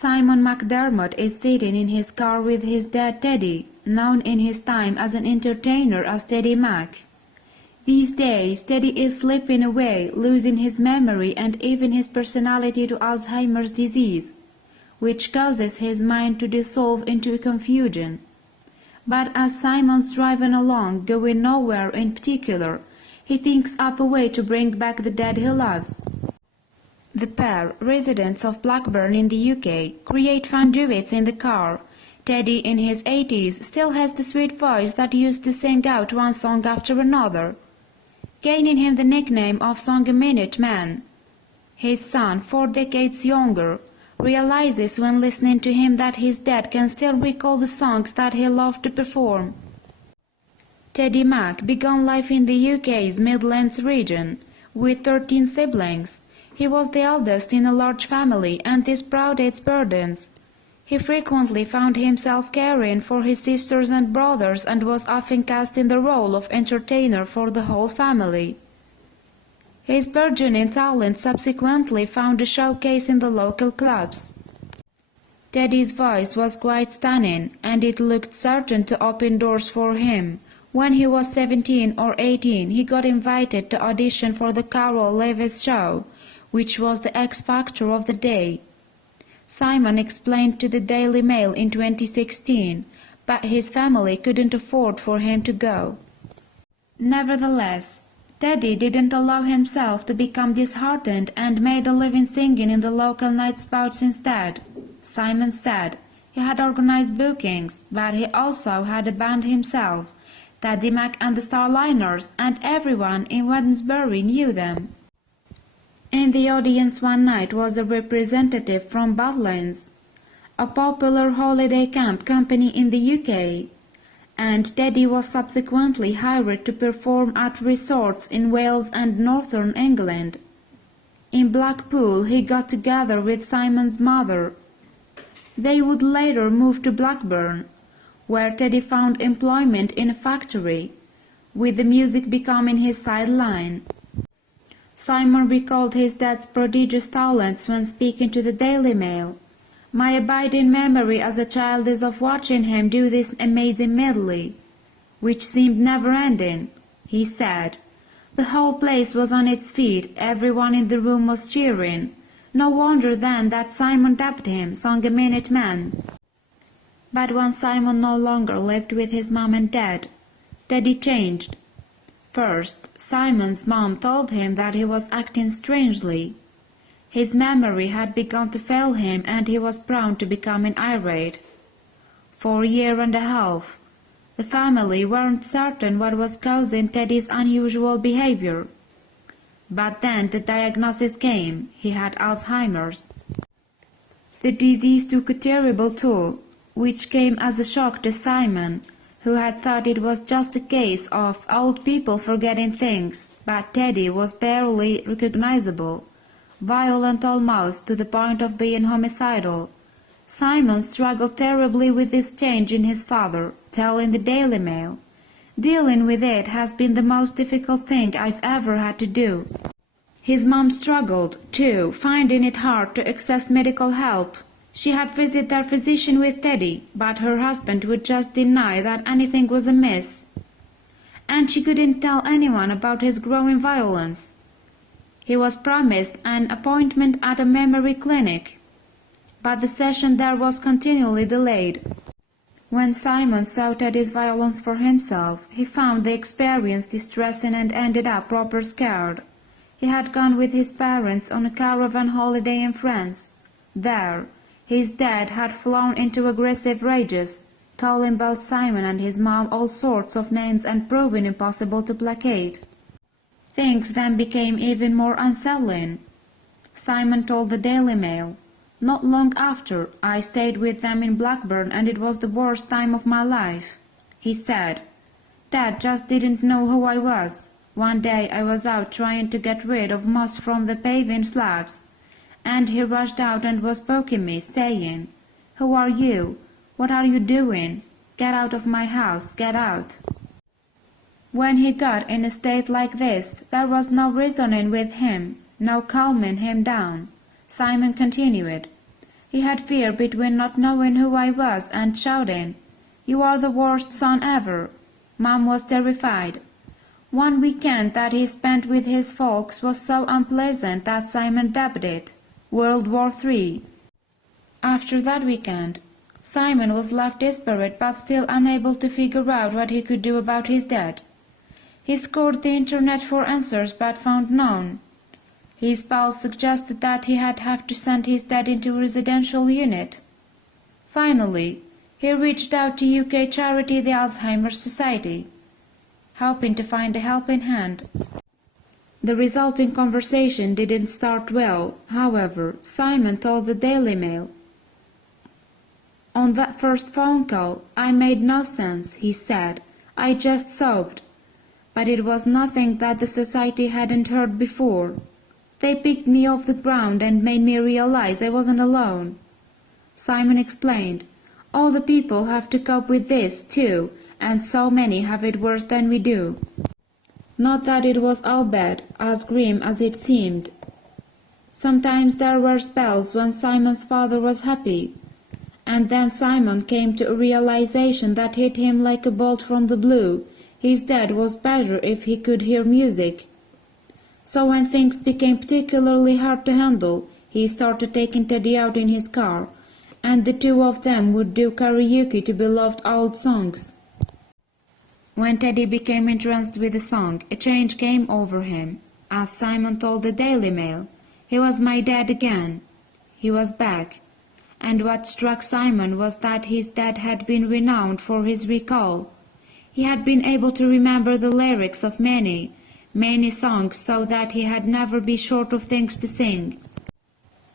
Simon McDermott is sitting in his car with his dad Teddy, known in his time as an entertainer as Teddy Mac. These days, Teddy is slipping away, losing his memory and even his personality to Alzheimer's disease, which causes his mind to dissolve into confusion. But as Simon's driving along, going nowhere in particular, he thinks up a way to bring back the dad he loves. The pair, residents of Blackburn in the UK, create fun duets in the car. Teddy, in his 80s, still has the sweet voice that used to sing out one song after another, gaining him the nickname of Song-a-Minute Man. His son, 4 decades younger, realizes when listening to him that his dad can still recall the songs that he loved to perform. Teddy Mac began life in the UK's Midlands region, with 13 siblings. He was the eldest in a large family, and this brought its burdens. He frequently found himself caring for his sisters and brothers and was often cast in the role of entertainer for the whole family. His burgeoning talent subsequently found a showcase in the local clubs. Teddy's voice was quite stunning, and it looked certain to open doors for him. When he was 17 or 18, he got invited to audition for the Carol Lewis show, which was the X Factor of the day. Simon explained to the Daily Mail in 2016, but his family couldn't afford for him to go. Nevertheless, Teddy didn't allow himself to become disheartened and made a living singing in the local night spots instead. Simon said he had organized bookings, but he also had a band himself. Teddy Mac and the Starliners, and everyone in Wednesbury knew them. In the audience one night was a representative from Badlands, a popular holiday camp company in the UK, and Teddy was subsequently hired to perform at resorts in Wales and northern England. In Blackpool he got together with Simon's mother. They would later move to Blackburn, where Teddy found employment in a factory, with the music becoming his sideline. Simon recalled his dad's prodigious talents when speaking to the Daily Mail. "My abiding memory as a child is of watching him do this amazing medley, which seemed never-ending," he said. "The whole place was on its feet, everyone in the room was cheering. No wonder then that Simon dubbed him Song-a-Minute Man." But when Simon no longer lived with his mom and dad, Teddy changed. First, Simon's mom told him that he was acting strangely. His memory had begun to fail him and he was prone to becoming irate. For a year and a half, the family weren't certain what was causing Teddy's unusual behavior. But then the diagnosis came. He had Alzheimer's. The disease took a terrible toll, which came as a shock to Simon, who had thought it was just a case of old people forgetting things, but Teddy was barely recognizable, violent almost to the point of being homicidal. Simon struggled terribly with this change in his father, telling the Daily Mail, "Dealing with it has been the most difficult thing I've ever had to do." His mom struggled, too, finding it hard to access medical help. She had visited their physician with Teddy, but her husband would just deny that anything was amiss. And she couldn't tell anyone about his growing violence. He was promised an appointment at a memory clinic, but the session there was continually delayed. When Simon saw Teddy's violence for himself, he found the experience distressing and ended up proper scared. He had gone with his parents on a caravan holiday in France. There, his dad had flown into aggressive rages, calling both Simon and his mom all sorts of names and proving impossible to placate. Things then became even more unsettling. Simon told the Daily Mail, "Not long after, I stayed with them in Blackburn and it was the worst time of my life." He said, "Dad just didn't know who I was. One day I was out trying to get rid of moss from the paving slabs, and he rushed out and was poking me, saying, 'Who are you? What are you doing? Get out of my house, get out.'" When he got in a state like this, there was no reasoning with him, no calming him down. Simon continued, He had fear between not knowing who I was and shouting, "You are the worst son ever." Mom was terrified. One weekend that he spent with his folks was so unpleasant that Simon dubbed it World War III. After that weekend, Simon was left desperate but still unable to figure out what he could do about his dad. He scoured the internet for answers but found none. His pals suggested that he had have to send his dad into a residential unit. Finally, he reached out to UK charity the Alzheimer Society, hoping to find a helping hand. The resulting conversation didn't start well, however, Simon told the Daily Mail. "On that first phone call, I made no sense," he said. "I just sobbed. But it was nothing that the society hadn't heard before. They picked me off the ground and made me realize I wasn't alone." Simon explained, "All the people have to cope with this, too, and so many have it worse than we do." Not that it was all bad, as grim as it seemed. Sometimes there were spells when Simon's father was happy, and then Simon came to a realization that hit him like a bolt from the blue. His dad was better if he could hear music. So when things became particularly hard to handle, he started taking Teddy out in his car, and the two of them would do karaoke to beloved old songs. When Teddy became entranced with the song, a change came over him. As Simon told the Daily Mail, "He was my dad again. He was back." And what struck Simon was that his dad had been renowned for his recall. He had been able to remember the lyrics of many, many songs so that he had never been short of things to sing.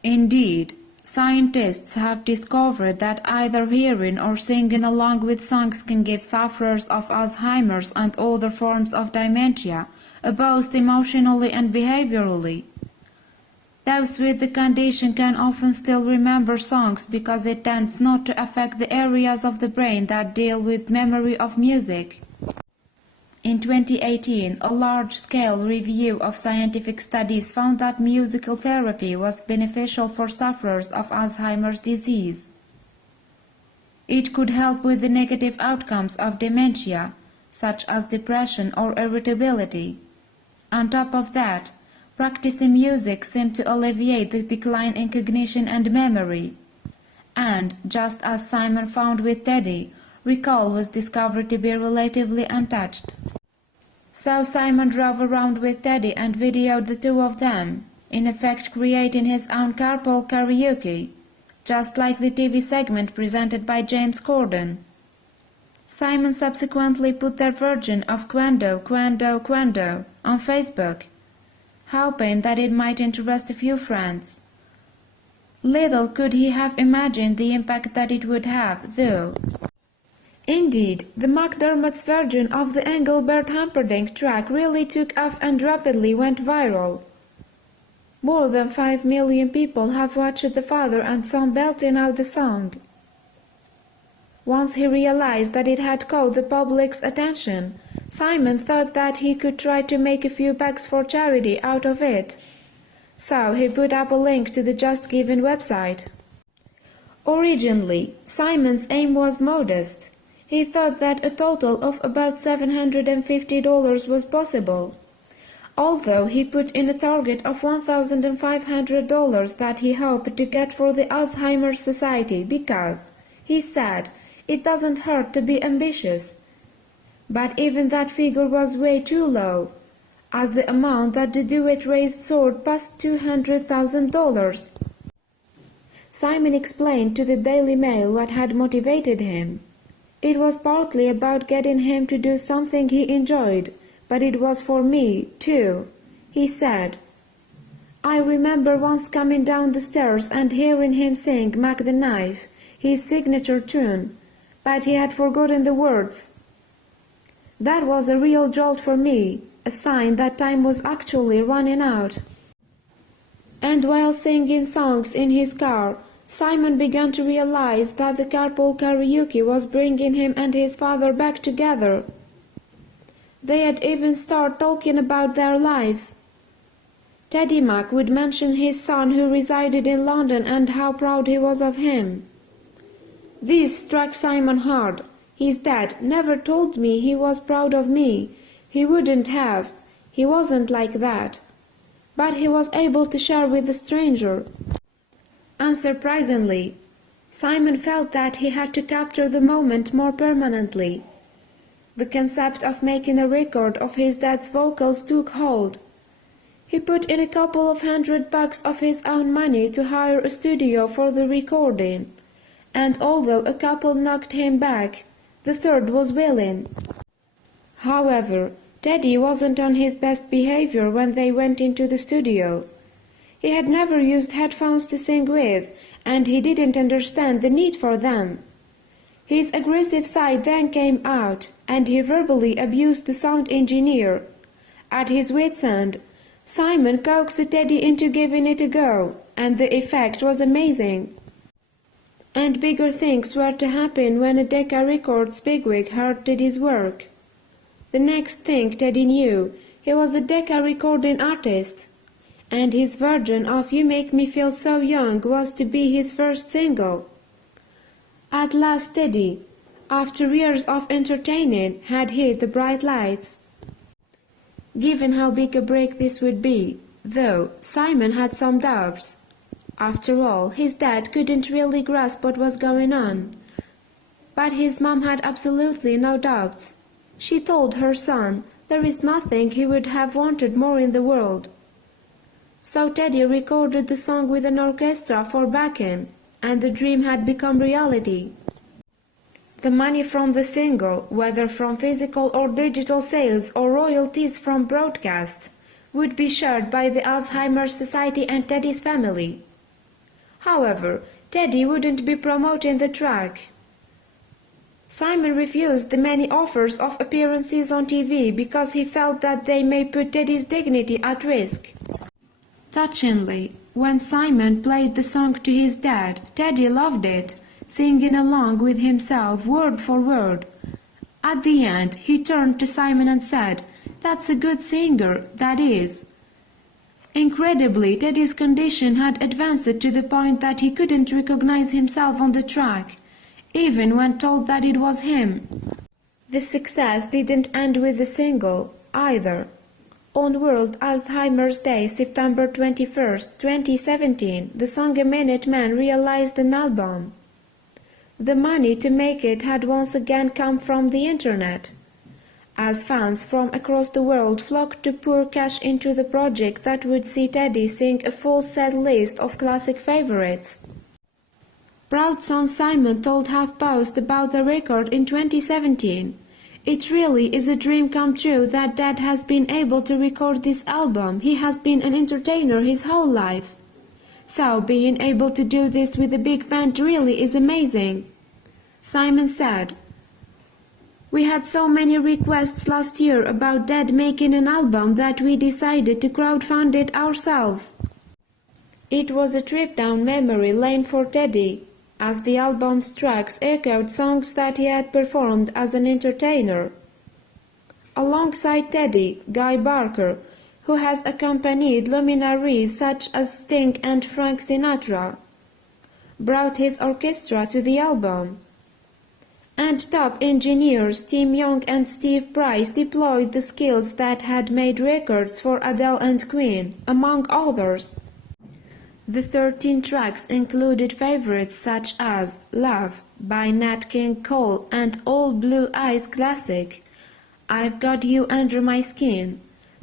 Indeed, scientists have discovered that either hearing or singing along with songs can give sufferers of Alzheimer's and other forms of dementia a boost emotionally and behaviorally. Those with the condition can often still remember songs because it tends not to affect the areas of the brain that deal with memory of music. In 2018, a large-scale review of scientific studies found that musical therapy was beneficial for sufferers of Alzheimer's disease. It could help with the negative outcomes of dementia, such as depression or irritability. On top of that, practicing music seemed to alleviate the decline in cognition and memory. And, just as Simon found with Teddy, recall was discovered to be relatively untouched. So Simon drove around with Teddy and videoed the two of them, in effect creating his own carpool karaoke, just like the TV segment presented by James Corden. Simon subsequently put their version of Quando, Quando, Quando on Facebook, hoping that it might interest a few friends. Little could he have imagined the impact that it would have, though. Indeed, the McDermott's version of the Engelbert Humperdinck track really took off and rapidly went viral. More than 5 million people have watched the father and son belting out the song. Once he realized that it had caught the public's attention, Simon thought that he could try to make a few bucks for charity out of it. So he put up a link to the Just Giving website. Originally, Simon's aim was modest. He thought that a total of about $750 was possible, although he put in a target of $1,500 that he hoped to get for the Alzheimer Society because, he said, it doesn't hurt to be ambitious. But even that figure was way too low, as the amount that the duet raised soared past $200,000. Simon explained to the Daily Mail what had motivated him. It was partly about getting him to do something he enjoyed, but it was for me, too, he said. I remember once coming down the stairs and hearing him sing Mac the Knife, his signature tune, but he had forgotten the words. That was a real jolt for me, a sign that time was actually running out. And while singing songs in his car, Simon began to realize that the carpool karaoke was bringing him and his father back together. They had even started talking about their lives. Teddy Mack would mention his son who resided in London and how proud he was of him. This struck Simon hard. His dad never told me he was proud of me. He wouldn't have. He wasn't like that. But he was able to share with the stranger. Unsurprisingly, Simon felt that he had to capture the moment more permanently. The concept of making a record of his dad's vocals took hold. He put in a couple of $100 of his own money to hire a studio for the recording, and although a couple knocked him back, the third was willing. However, Teddy wasn't on his best behavior when they went into the studio. He had never used headphones to sing with, and he didn't understand the need for them. His aggressive side then came out, and he verbally abused the sound engineer. At his wit's end, Simon coaxed Teddy into giving it a go, and the effect was amazing. And bigger things were to happen when a Decca Records bigwig heard Teddy's work. The next thing Teddy knew, he was a Decca recording artist, and his version of You Make Me Feel So Young was to be his first single. At last Teddy, after years of entertaining, had hit the bright lights. Given how big a break this would be, though, Simon had some doubts. After all, his dad couldn't really grasp what was going on. But his mom had absolutely no doubts. She told her son there is nothing he would have wanted more in the world. So Teddy recorded the song with an orchestra for backing, and the dream had become reality. The money from the single, whether from physical or digital sales or royalties from broadcast, would be shared by the Alzheimer Society and Teddy's family. However, Teddy wouldn't be promoting the track. Simon refused the many offers of appearances on TV because he felt that they may put Teddy's dignity at risk. Touchingly, when Simon played the song to his dad, Teddy loved it, singing along with himself word for word. At the end, he turned to Simon and said, "That's a good singer, that is." Incredibly, Teddy's condition had advanced to the point that he couldn't recognize himself on the track, even when told that it was him. The success didn't end with the single, either. On World Alzheimer's Day, September 21st, 2017, the song A Minute Man realized an album. The money to make it had once again come from the internet, as fans from across the world flocked to pour cash into the project that would see Teddy sing a full set list of classic favorites. Proud son Simon told HuffPost about the record in 2017. "It really is a dream come true that Dad has been able to record this album. He has been an entertainer his whole life. So being able to do this with a big band really is amazing." Simon said, "We had so many requests last year about Dad making an album that we decided to crowdfund it ourselves." It was a trip down memory lane for Teddy, as the album's tracks echoed songs that he had performed as an entertainer. Alongside Teddy, Guy Barker, who has accompanied luminaries such as Sting and Frank Sinatra, brought his orchestra to the album. And top engineers Tim Young and Steve Price deployed the skills that had made records for Adele and Queen, among others. The 13 tracks included favorites such as Love by Nat King Cole and Old Blue Eyes classic, I've Got You Under My Skin.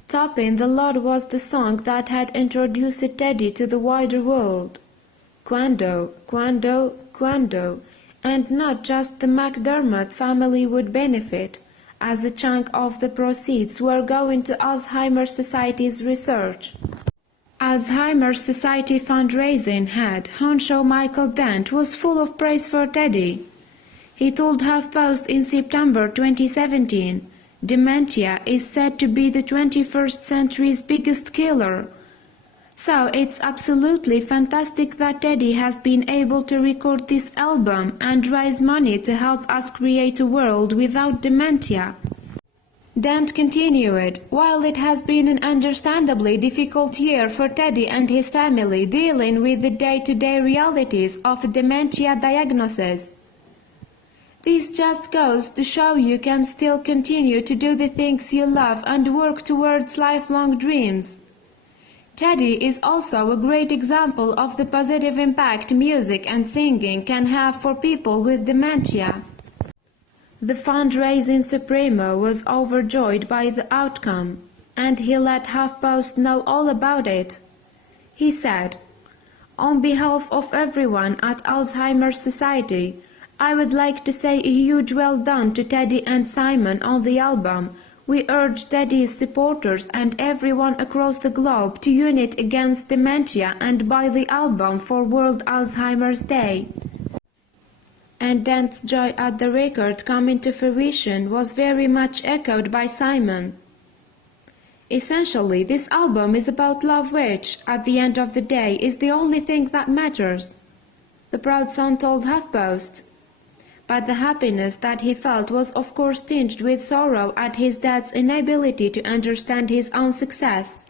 Topping the lot was the song that had introduced Teddy to the wider world, Quando, Quando, Quando, and not just the McDermott family would benefit, as a chunk of the proceeds were going to Alzheimer Society's research. Alzheimer Society fundraising head honcho Michael Dent was full of praise for Teddy. He told HuffPost in September 2017, "Dementia is said to be the 21st century's biggest killer. So it's absolutely fantastic that Teddy has been able to record this album and raise money to help us create a world without dementia." Dent continued, while it has been an understandably difficult year for Teddy and his family dealing with the day-to-day realities of a dementia diagnosis, this just goes to show you can still continue to do the things you love and work towards lifelong dreams. Teddy is also a great example of the positive impact music and singing can have for people with dementia. The fundraising Supremo was overjoyed by the outcome, and he let HuffPost know all about it. He said, "On behalf of everyone at Alzheimer's Society, I would like to say a huge well done to Teddy and Simon on the album. We urge Teddy's supporters and everyone across the globe to unite against dementia and buy the album for World Alzheimer's Day." And Dent's joy at the record coming to fruition was very much echoed by Simon. Essentially, this album is about love which, at the end of the day, is the only thing that matters, the proud son told HuffPost. But the happiness that he felt was of course tinged with sorrow at his dad's inability to understand his own success.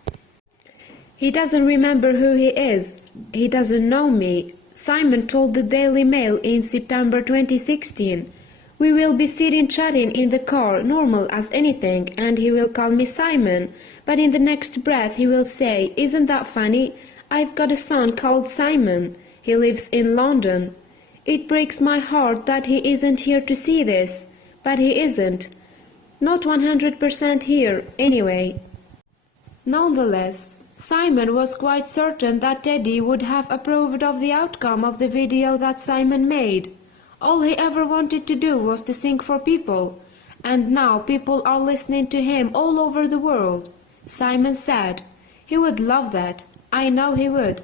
"He doesn't remember who he is. He doesn't know me," Simon told the Daily Mail in September 2016. "We will be sitting chatting in the car, normal as anything, and he will call me Simon, but in the next breath he will say, 'Isn't that funny? I've got a son called Simon. He lives in London. It breaks my heart that he isn't here to see this, but he isn't. Not 100% here, anyway." Nonetheless, Simon was quite certain that Teddy would have approved of the outcome of the video that Simon made. All he ever wanted to do was to sing for people, and now people are listening to him all over the world. Simon said, "He would love that. I know he would."